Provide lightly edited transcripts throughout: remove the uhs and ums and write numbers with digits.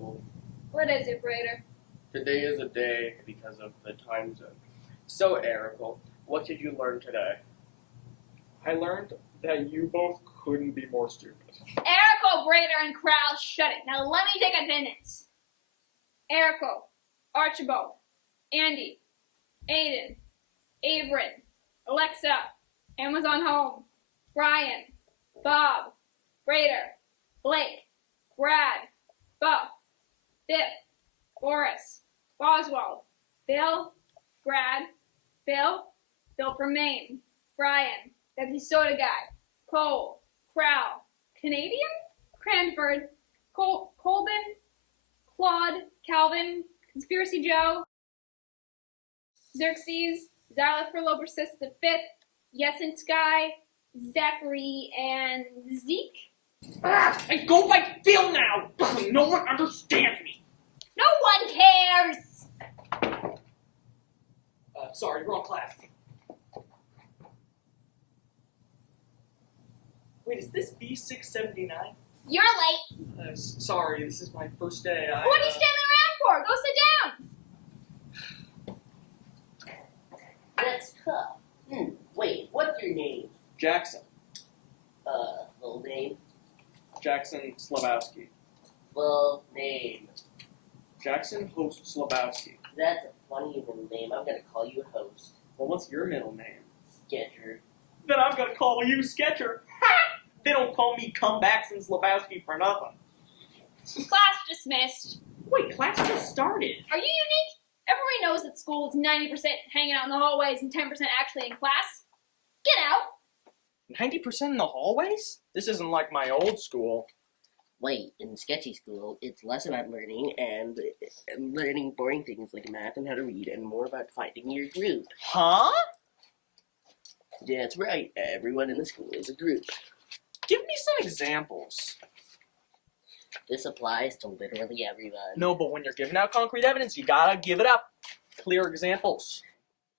school. What is it, Braider? Today is a day because of the time zone. So, Erical, what did you learn today? I learned that you both couldn't be more stupid. Erico, Braider, and Crowell, shut it. Now let me take attendance. Erico, Archibald, Andy, Aiden, Averin, Alexa, Amazon Home, Brian, Bob, Braider, Blake, Brad, Buff, Biff, Boris, Boswald, Bill, Brad, Bill from Maine, Brian, Deputy Soda Guy, Cole, Crowell, Canadian, Cranford, Colbin, Claude, Calvin, Conspiracy Joe, Xerxes, Xylophilobrissus the Fifth, Yesent Sky, Zachary, and Zeke. I go by Phil now! No one understands me! No one cares! Sorry, wrong class. Wait, is this B679? You're late. Sorry, this is my first day. What are you standing around for? Go sit down. That's tough. Wait, what's your name? Jackson. Full name? Jackson Slabowski. Full name. Jackson Host Slabowski. That's a funny middle name. I'm gonna call you Host. Well, what's your middle name? Sketcher. Then I'm gonna call you Sketcher. Ha! They don't call me Comebacks and Slabowski for nothing. Class dismissed. Wait, class just started. Are you unique? Everybody knows that school is 90% hanging out in the hallways and 10% actually in class. Get out. 90% in the hallways? This isn't like my old school. Wait, in Sketchy school, it's less about learning and learning boring things like math and how to read and more about finding your group. Huh? That's right, everyone in the school is a group. Give me some examples. This applies to literally everyone. No, but when you're giving out concrete evidence, you gotta give it up. Clear examples.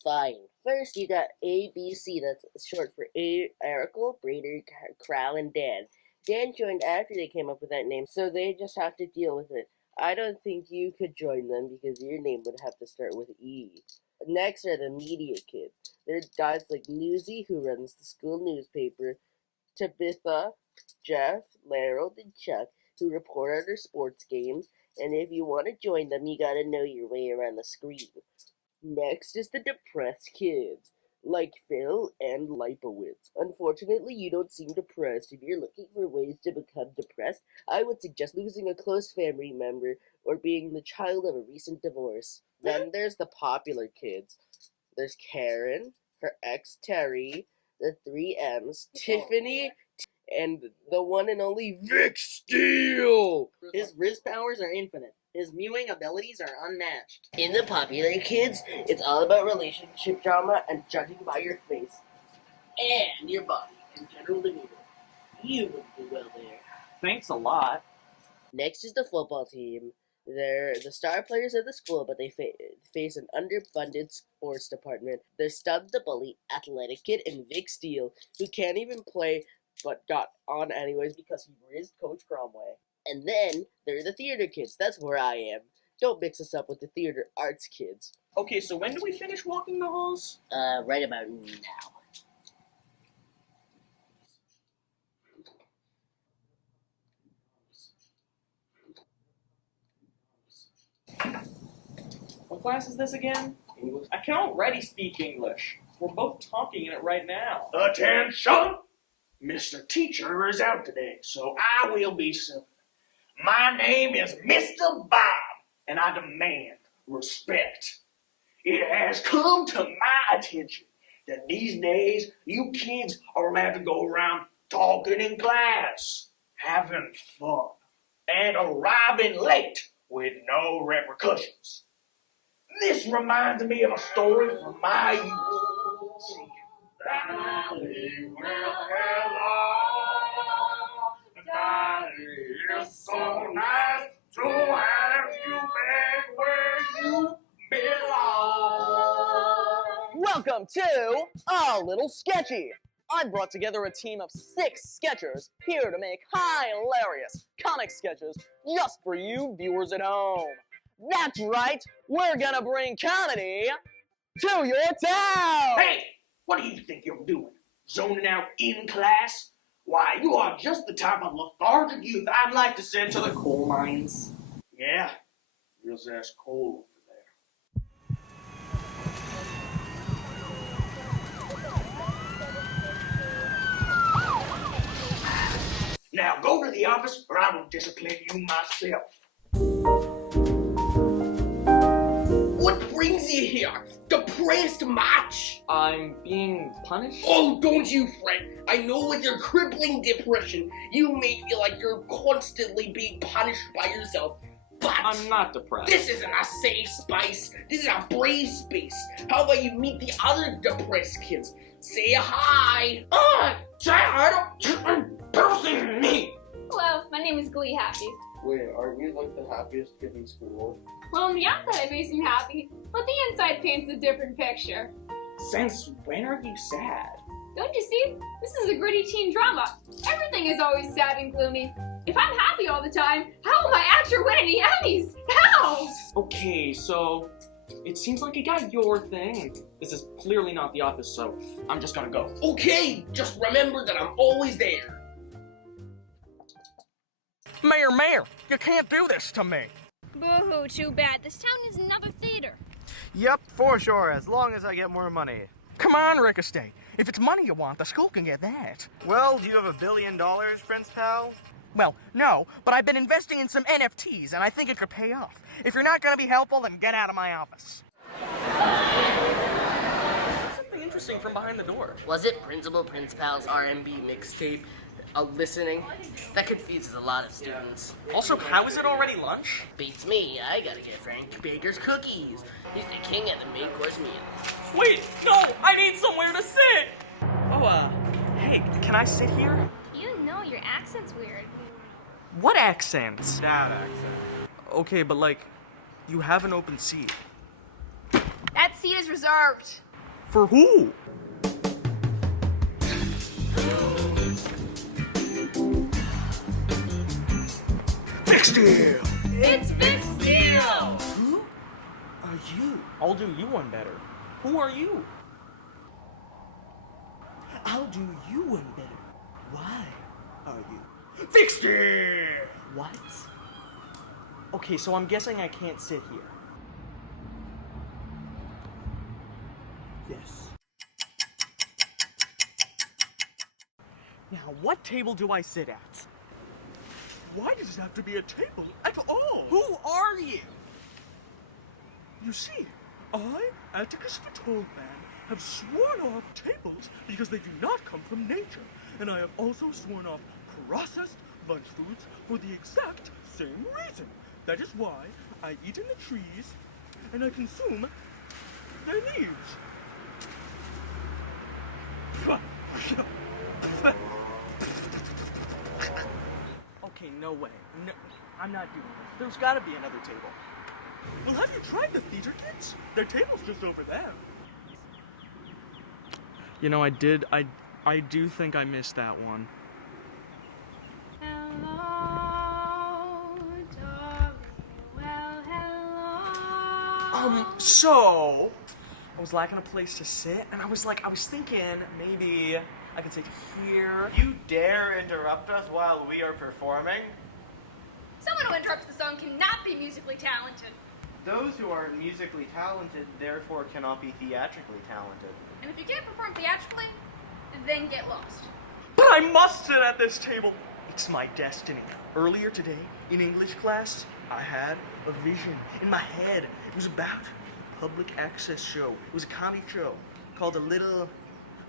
Fine. First, you got ABC, that's short for Erical, Braider, Crowell, and Dan. Dan joined after they came up with that name, so they just have to deal with it. I don't think you could join them because your name would have to start with E. Next are the media kids. There's guys like Newsy, who runs the school newspaper, Tabitha, Jeff, Larold, and Chuck, who report on their sports games, and if you want to join them, you gotta know your way around the screen. Next is the depressed kids, like Phil and Lipowitz. Unfortunately, you don't seem depressed. If you're looking for ways to become depressed, I would suggest losing a close family member or being the child of a recent divorce. Then there's the popular kids. There's Karen, her ex Terry, the 3 M's, Tiffany, and the one and only Vic Steele. His wrist powers are infinite. His mewing abilities are unmatched. In the popular kids, it's all about relationship drama and judging by your face and your body and general demeanor. You would do well there. Thanks a lot. Next is the football team. They're the star players of the school, but they face an underfunded sports department. There's Stubb the bully, athletic kid, and Vic Steele, who can't even play but got on anyways because he rizzed Coach Cromway. And then there are the theater kids. That's where I am. Don't mix us up with the theater arts kids. Okay, so when do we finish walking the halls? Right about now. What class is this again? English. I can already speak English. We're both talking in it right now. Attention! Mr. Teacher is out today, so I will be simple. My name is Mr. Bob, and I demand respect. It has come to my attention that these days you kids are allowed to go around talking in class, having fun, and arriving late with no repercussions. This reminds me of a story from my youth. It's so nice to have you back where you belong. Welcome to A Little Sketchy, I brought together a team of 6 sketchers here to make hilarious comic sketches just for you viewers at home. That's right, we're gonna bring comedy to your town! Hey, what do you think you're doing? Zoning out in class? Why, you are just the type of lethargic youth I'd like to send to the coal mines. Yeah, just as coal over there. Now go to the office or I will discipline you myself. What brings you here? Depressed much? I'm being punished? Oh, don't you fret. I know with your crippling depression, you may feel like you're constantly being punished by yourself. But I'm not depressed. this isn't a safe space. This is a brave space. How about you meet the other depressed kids? Say hi. Dad, don't say me. Hello, my name is Glee Happy. Wait, aren't you like the happiest kid in school? Well, on the outside it may seem happy, but the inside paints a different picture. Since when are you sad? Don't you see? This is a gritty teen drama. Everything is always sad and gloomy. If I'm happy all the time, how will my actor win any Emmys? How? Okay, so it seems like you got your thing. This is clearly not the office, so I'm just gonna go. Okay, just remember that I'm always there. Mayor, you can't do this to me. Boo-hoo, too bad. This town is another theater. Yep, for sure, as long as I get more money. Come on, Ricochet. If it's money you want, the school can get that. Well, do you have $1 billion, Prince Pal? Well, no, but I've been investing in some NFTs, and I think it could pay off. If you're not gonna be helpful, then get out of my office. Something interesting from behind the door. Was it Principal Prince Pal's R&B mixtape? Listening? That confuses a lot of students. Also, how is it already lunch? Beats me, I gotta get Frank Baker's cookies. He's the king of the main course meal. Wait, no! I need somewhere to sit! Oh, hey, can I sit here? You know your accent's weird. What accents? That accent. Okay, but like, you have an open seat. That seat is reserved. For who? Big Steel! It's Big Steel! Who are you? I'll do you one better. Who are you? I'll do you one better. Why are you? Big Steel! What? Okay, so I'm guessing I can't sit here. Yes. Now, what table do I sit at? Why does it have to be a table at all? Who are you? You see, I, Atticus the Tall Man, have sworn off tables because they do not come from nature, and I have also sworn off processed lunch foods for the exact same reason. That is why I eat in the trees, and I consume their leaves. Okay, no way. No, I'm not doing this. There's gotta be another table. Well, have you tried the theater kids? Their table's just over there. You know, I do think I missed that one. Hello, darling. Well, hello. So I was lacking a place to sit, and I was thinking maybe I could sit here. You dare interrupt us while we are performing? Someone who interrupts the song cannot be musically talented. Those who are musically talented therefore cannot be theatrically talented. And if you can't perform theatrically, then get lost. But I must sit at this table. It's my destiny. Earlier today, in English class, I had a vision in my head. It was about a public access show. It was a comedy show called a little,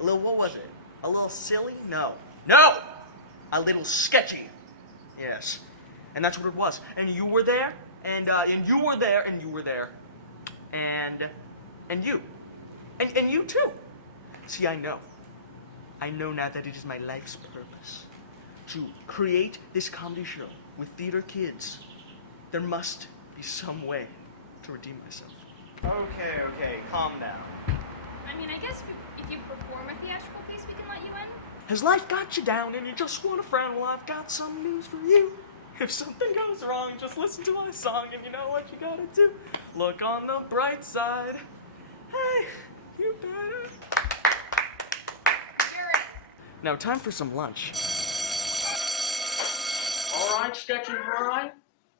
what was it? A little silly? No. A little sketchy. Yes. And that's what it was. And you were there, and you were there, and you were there. And you. And you too. See, I know now that it is my life's purpose to create this comedy show with theater kids. There must be some way to redeem myself. Okay, calm down. I mean, I guess if you perform a theatrical piece, we can let you in. Has life got you down and you just want a friend? Well, I've got some news for you. If something goes wrong, just listen to my song and you know what you gotta do. Look on the bright side. Hey, you better. Jared. Now, time for some lunch. Alright, Sketchy Rye,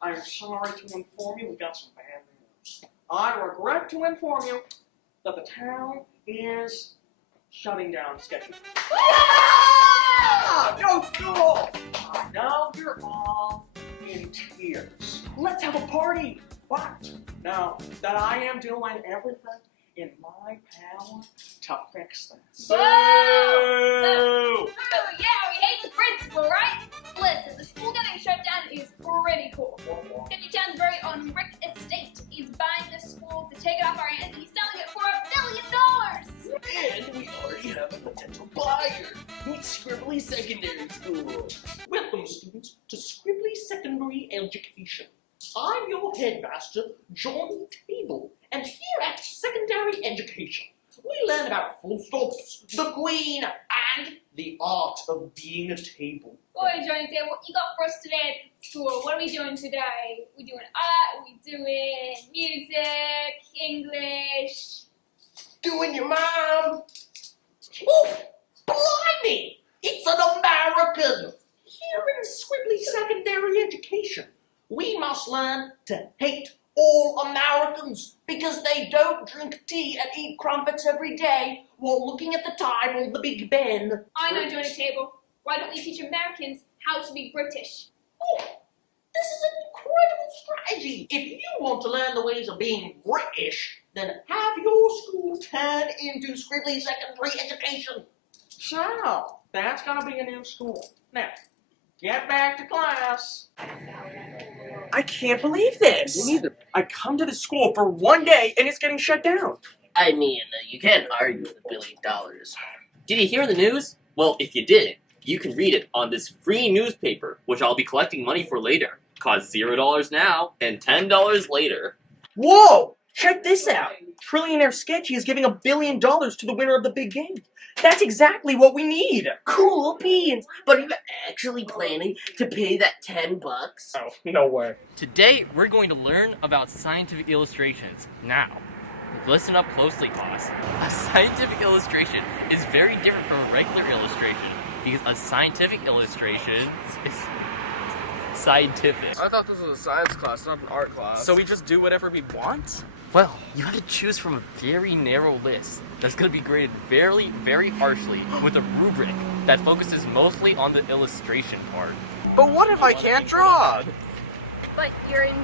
I am sorry to inform you we've got some bad news. I regret to inform you that the town is shutting down Sketchy. No school! I know you're all in tears. Let's have a party! But now that I am doing everything in my power to fix this. Boo! Oh, yeah, we hate the principal, right? Listen, the school getting shut down is pretty cool. Sketchy Town's very own Rick Estate is buying this school to take it off our hands, and he's selling it for $1 billion! And we already have a potential buyer. Meet Scribbly Secondary School. Welcome, students, to Scribbly Secondary Education. I'm your headmaster, John Table, and here at Secondary Education, we learn about full stops, the queen, and the art of being a table. Boy, Johnny, what you got for us today at school? What are we doing today? We doing art, we doing music, English. Doing your mom. Oof! Blimey! It's an American! Here in Scribbly Secondary Education, we must learn to hate all Americans because they don't drink tea and eat crumpets every day while looking at the time on the Big Ben. I know, Johnny Table. Why don't we teach Americans how to be British? Oh, this is an incredible strategy. If you want to learn the ways of being British, then have your school turn into Scribbly Secondary Education. So, that's gonna be a new school. Now, get back to class. I can't believe this. Me neither. I come to the school for one day and it's getting shut down. I mean, you can't argue with $1 billion. Did you hear the news? Well, if you didn't, you can read it on this free newspaper, which I'll be collecting money for later. Costs $0 now and $10 later. Whoa! Check this out. Trillionaire Sketchy is giving $1 billion to the winner of the big game. That's exactly what we need. Cool beans. But are you actually planning to pay that $10? Oh, no way. Today, we're going to learn about scientific illustrations. Now, listen up closely, boss. A scientific illustration is very different from a regular illustration because a scientific illustration is scientific. I thought this was a science class, not an art class. So we just do whatever we want? Well, you have to choose from a very narrow list that's going to be graded very, very harshly with a rubric that focuses mostly on the illustration part. But what if I can't draw? But you're in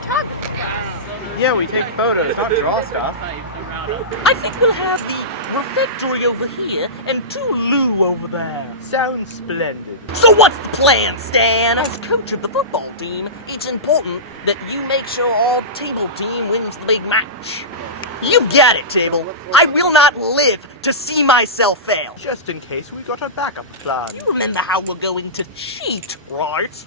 photography class. Yeah, we take photos, not draw stuff. I think we'll have the refectory over here and Tulu over there. Sounds splendid. So what's the plan, Stan? As coach of the football team, it's important that you make sure our table team wins the big match. You got it, Table. I will not live to see myself fail. Just in case, we got a backup plan. You remember how we're going to cheat, right?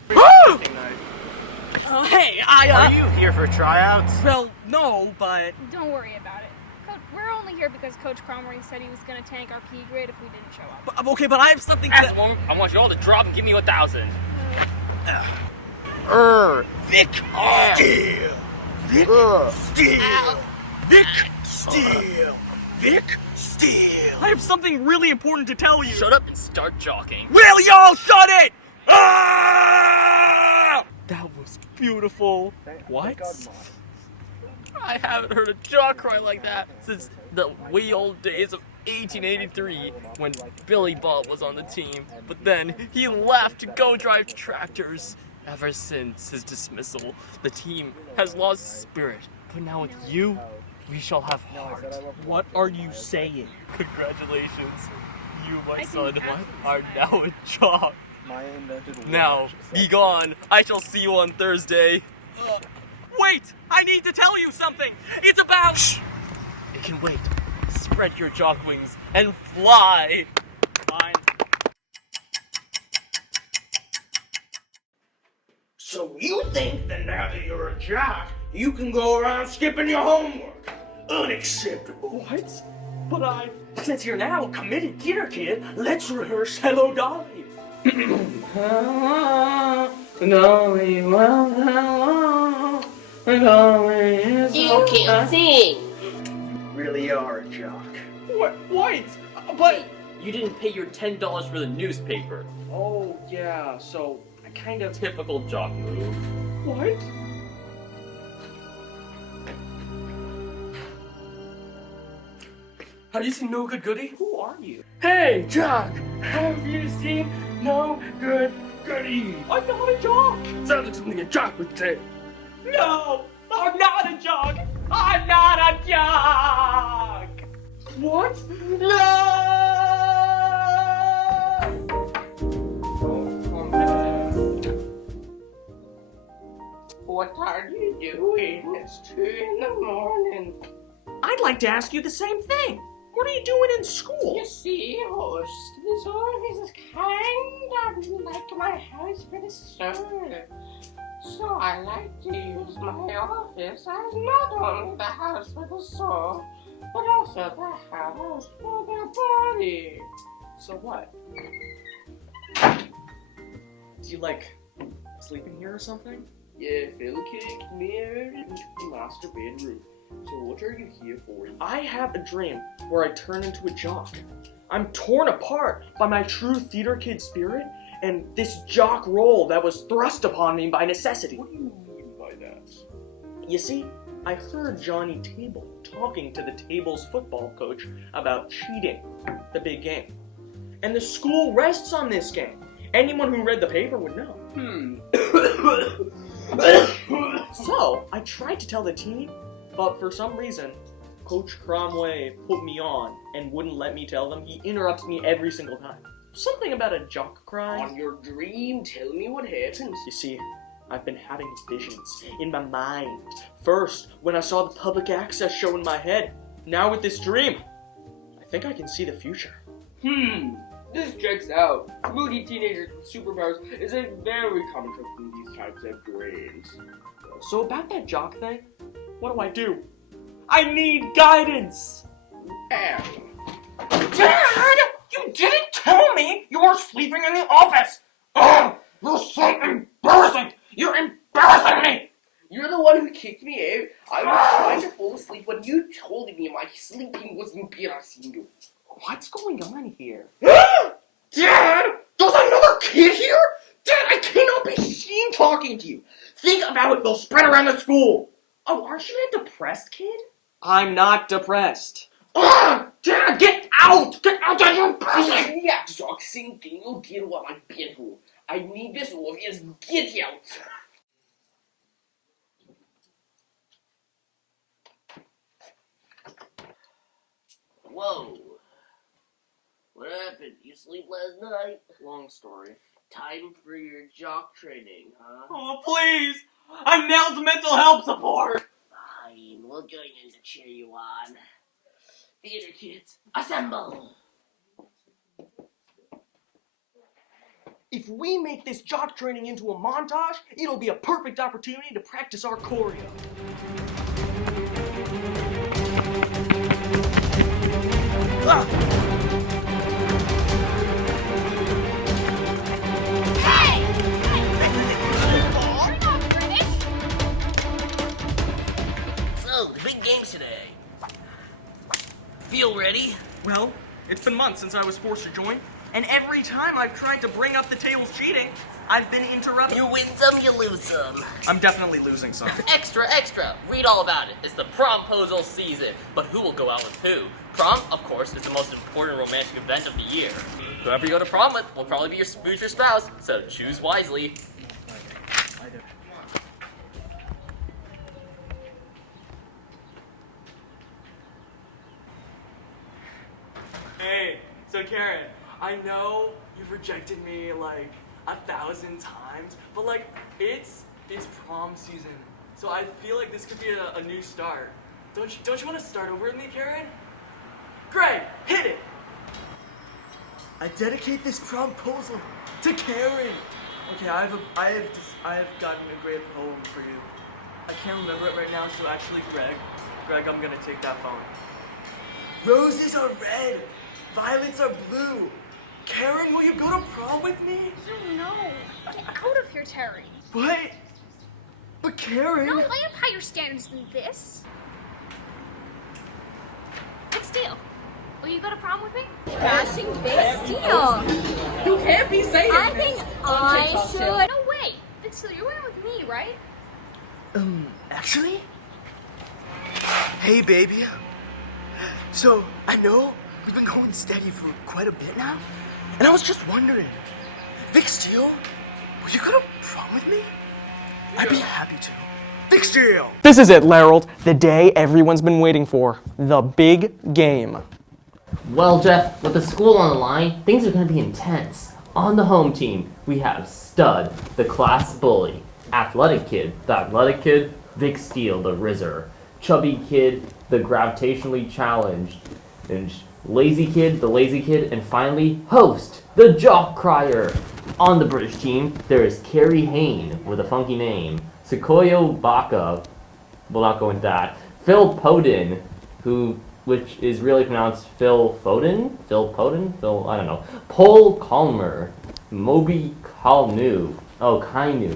Oh, hey, Are you here for tryouts? Well, no, but... Don't worry about it. We're only here because Coach Cromery said he was going to tank our P grade if we didn't show up. Okay, but I have something I want you all to drop and give me 1,000. Vic Steel. Vic Steel. Vic Steel. Vic Steel. I have something really important to tell you. Shut up and start jogging. Will y'all shut it? Ah! That was beautiful. What? I haven't heard a jaw cry like that since the wee old days of 1883 when Billy Bob was on the team. But then he left to go drive tractors. Ever since his dismissal, the team has lost spirit. But now with you, we shall have heart. What are you saying? Congratulations. You, my son, are now a jock. Now, be gone. I shall see you on Thursday. Wait! I need to tell you something! It's about... Shh! It can wait. Spread your jock wings and fly! Fine. So you think that now that you're a jock, you can go around skipping your homework? Unacceptable. What? But since you're now a committed theater kid, let's rehearse Hello Dolly. Dolly, well, hello. Dolly is You can't sing. You really are a jock. What? But you didn't pay your $10 for the newspaper. Oh, yeah, so I kind of... Typical jock move. What? Have you seen No Good Goody? Who are you? Hey, Jock, have you seen No Good Goody? I'm not a jock. Sounds like something a jock would say. No, I'm not a jock. I'm not a jock. What? No! What are you doing? It's 2 in the morning. I'd like to ask you the same thing. What are you doing in school? You see, host, this office is kind of like my house for the soul. So I like to use my office as not only the house for the soul, but also the house for the body. So what? Do you like sleeping here or something? Yeah, Phil kicked me out into the master bedroom. So what are you here for? I have a dream where I turn into a jock. I'm torn apart by my true theater kid spirit and this jock role that was thrust upon me by necessity. What do you mean by that? You see, I heard Johnny Table talking to the Table's football coach about cheating the big game. And the school rests on this game. Anyone who read the paper would know. So, I tried to tell the team, but for some reason, Coach Cromway put me on and wouldn't let me tell them. He interrupts me every single time. Something about a jock cry. On your dream, tell me what happened. You see, I've been having visions in my mind. First, when I saw the public access show in my head. Now with this dream, I think I can see the future. This checks out. Moody teenagers with superpowers is a very common trope in these types of dreams. So about that jock thing, what do? I need guidance! Dad! You didn't tell me you were sleeping in the office! Oh, you're so embarrassing! You're embarrassing me! You're the one who kicked me out. I was trying to fall asleep when you told me my sleeping was embarrassing. What's going on here? Dad! There's another kid here? Dad, I cannot be seen talking to you! Think about it, they'll spread around the school! Oh, aren't you a depressed kid? I'm not depressed. Dad, get out! Get out of your presence! Yeah, Jock, same thing you did while my bedroom. I need this office. Get out! Whoa. What happened? You sleep last night? Long story. Time for your jock training, huh? Oh, please! I nailed mental health support! Fine, we're going in to cheer you on. Theater kids, assemble! If we make this jock training into a montage, it'll be a perfect opportunity to practice our choreo. So, the big game's today. Feel ready? Well, it's been months since I was forced to join, and every time I've tried to bring up the table's cheating, I've been interrupted. You win some, you lose some. I'm definitely losing some. Extra, extra! Read all about it. It's the promposal season. But who will go out with who? Prom, of course, is the most important romantic event of the year. Whoever you go to prom with will probably be your future spouse, so choose wisely. Hey, so Karen, I know you've rejected me like 1,000 times, but like it's prom season, so I feel like this could be a new start. Don't you want to start over with me, Karen? Great, hit it. I dedicate this promposal to Karen. Okay, I have gotten a great poem for you. I can't remember it right now, so actually, Greg, I'm gonna take that phone. Roses are red, violets are blue. Karen, will you go to prom with me? Oh no. Get out of here, Terry. What? But Karen... No, I have higher standards than this. Big Steel, will you go to prom with me? Bashing Big Steel. You can't be saying I think I should. No way. Big Steel, you're wearing with me, right? Actually? Hey, baby. So, I know we've been going steady for quite a bit now, and I was just wondering, Vic Steele, will you go to prom with me? I'd be happy to. Vic Steele! This is it, Larold. The day everyone's been waiting for. The big game. Well, Jeff, with the school on the line, things are going to be intense. On the home team, we have Stud, the class bully. Athletic Kid, the athletic kid. Vic Steele, the Rizzer. Chubby Kid, the gravitationally challenged. And Lazy Kid, the lazy kid. And finally, Host, the jock crier. On the British team, there is Carrie Hain with a funky name. Sequoia Baca, we'll not go into that. Phil Podin, which is really pronounced Phil Foden? I don't know. Paul Calmer, Moby Kalnu, Kainu,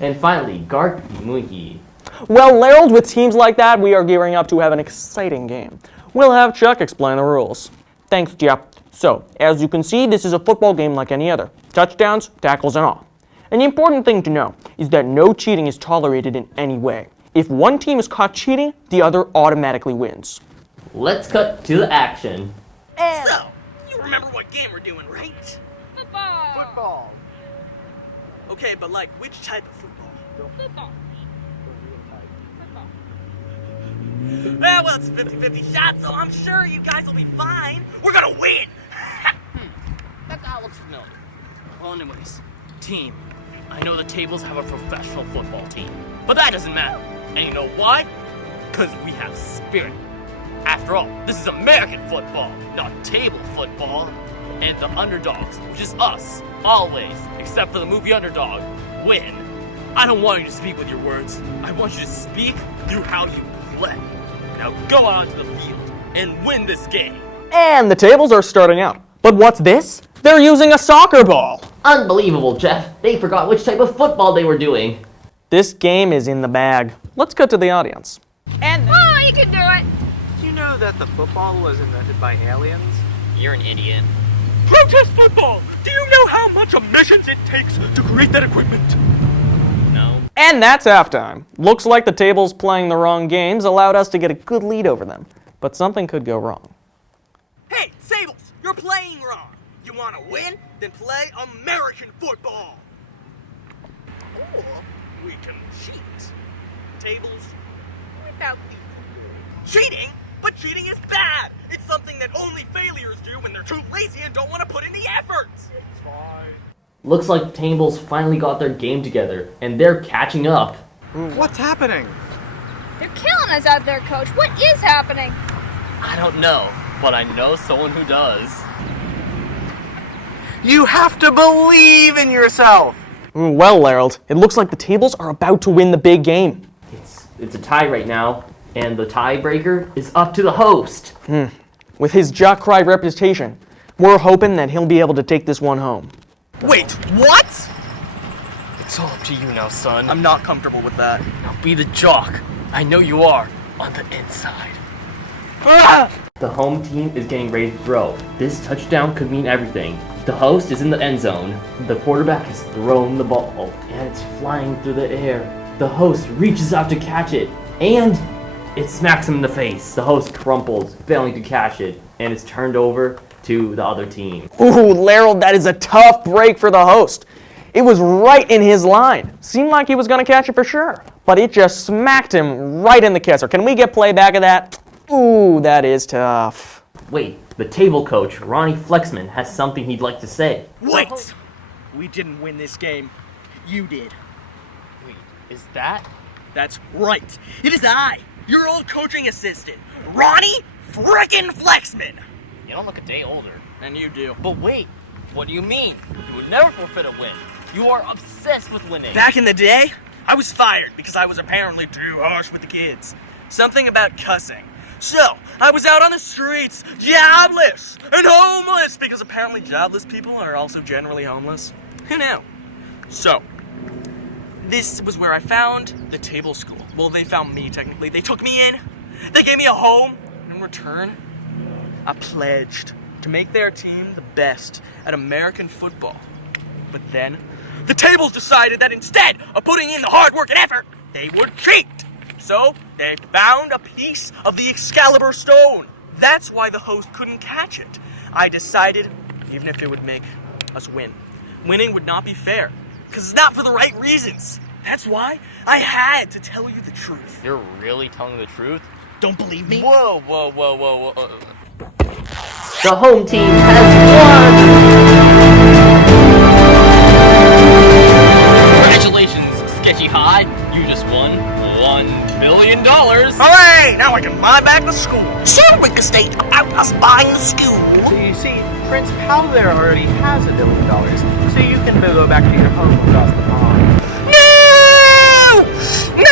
and finally, Garth Muhi. Well, Larold, with teams like that, we are gearing up to have an exciting game. We'll have Chuck explain the rules. Thanks, Jeff. So, as you can see, this is a football game like any other. Touchdowns, tackles, and all. And the important thing to know is that no cheating is tolerated in any way. If one team is caught cheating, the other automatically wins. Let's cut to the action. So, you remember what game we're doing, right? Football. Okay, but like, which type of football? Football. Well, it's 50-50 shot, so I'm sure you guys will be fine. We're gonna win! That looks familiar. Well, anyways, team. I know the tables have a professional football team, but that doesn't matter. And you know why? Because we have spirit. After all, this is American football, not table football. And the underdogs, which is us, always, except for the movie Underdog, win. I don't want you to speak with your words. I want you to speak through how you play. Now go out onto the field and win this game. And the tables are starting out. But what's this? They're using a soccer ball. Unbelievable, Jeff. They forgot which type of football they were doing. This game is in the bag. Let's cut to the audience. And oh, you can do it. Did you know that the football was invented by aliens? You're an idiot. Protest football! Do you know how much emissions it takes to create that equipment? No. And that's halftime. Looks like the tables playing the wrong games allowed us to get a good lead over them. But something could go wrong. Hey, Sables, you're playing wrong. You want to win? Then play American football. Or we can cheat. Tables, without the cheating? But cheating is bad. It's something that only failures do when they're too lazy and don't want to put in the effort. It's fine. Looks like the tables finally got their game together, and they're catching up. What's happening? They're killing us out there, Coach. What is happening? I don't know, but I know someone who does. You have to believe in yourself. Well, Larold, it looks like the tables are about to win the big game. It's a tie right now, and the tiebreaker is up to the host. With his jock cry reputation, we're hoping that he'll be able to take this one home. Wait, what? It's all up to you now, son. I'm not comfortable with that. Now be the jock. I know you are, on the inside. The home team is getting ready to throw. This touchdown could mean everything. The host is in the end zone. The quarterback has thrown the ball, and it's flying through the air. The host reaches out to catch it, and it smacks him in the face. The host crumples, failing to catch it, and it's turned over to the other team. Ooh, Larold, that is a tough break for the host. It was right in his line. Seemed like he was going to catch it for sure, but it just smacked him right in the kisser. Can we get playback of that? Ooh, that is tough. Wait, the table coach, Ronnie Flexman, has something he'd like to say. Wait! We didn't win this game. You did. Wait, is that? That's right. It is I, your old coaching assistant, Ronnie frickin' Flexman. You don't look a day older. And you do. But wait, what do you mean? You would never forfeit a win. You are obsessed with winning. Back in the day, I was fired because I was apparently too harsh with the kids. Something about cussing. So, I was out on the streets, jobless and homeless, because apparently jobless people are also generally homeless. Who knew? So, this was where I found the table school. Well, they found me, technically. They took me in, they gave me a home. In return, I pledged to make their team the best at American football. But then, the tables decided that instead of putting in the hard work and effort, they would cheat. So, they found a piece of the Excalibur stone. That's why the host couldn't catch it. I decided, even if it would make us win, winning would not be fair, because it's not for the right reasons. That's why I had to tell you the truth. You're really telling the truth? Don't believe me? Whoa, whoa, whoa, whoa, whoa. The home team has Congratulations, Sketchy High. You just won $1 million. Hooray! Now I can buy back the school. So, Rick Estate, about us buying the school. So you see, Prince Pal there already has $1 billion, so you can go back to your home across the pond. No! No!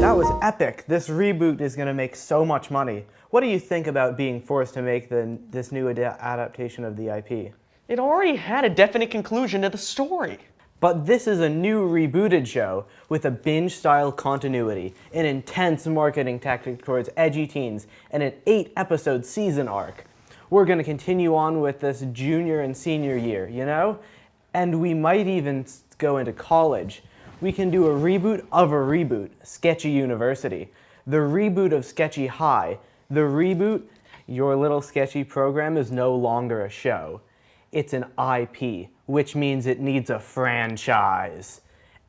That was epic. This reboot is going to make so much money. What do you think about being forced to make this new adaptation of the IP? It already had a definite conclusion to the story. But this is a new rebooted show with a binge-style continuity, an intense marketing tactic towards edgy teens, and an 8-episode season arc. We're going to continue on with this junior and senior year, you know? And we might even go into college. We can do a reboot of a reboot, Sketchy University. The reboot of Sketchy High. The reboot, your little sketchy program is no longer a show. It's an IP, which means it needs a franchise.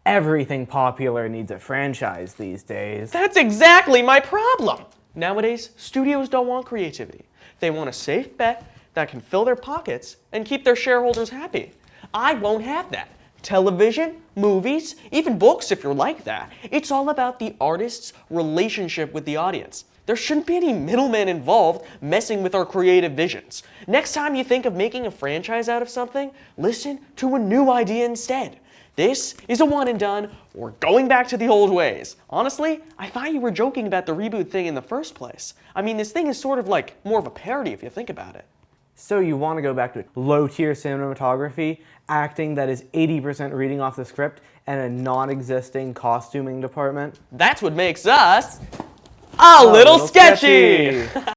Everything popular needs a franchise these days. That's exactly my problem. Nowadays, studios don't want creativity. They want a safe bet that can fill their pockets and keep their shareholders happy. I won't have that. Television, movies, even books if you're like that. It's all about the artist's relationship with the audience. There shouldn't be any middlemen involved messing with our creative visions. Next time you think of making a franchise out of something, listen to a new idea instead. This is a one and done. We're going back to the old ways. Honestly, I thought you were joking about the reboot thing in the first place. I mean, this thing is sort of like more of a parody if you think about it. So you want to go back to low-tier cinematography, acting that is 80% reading off the script, and a non-existing costuming department? That's what makes us a little sketchy!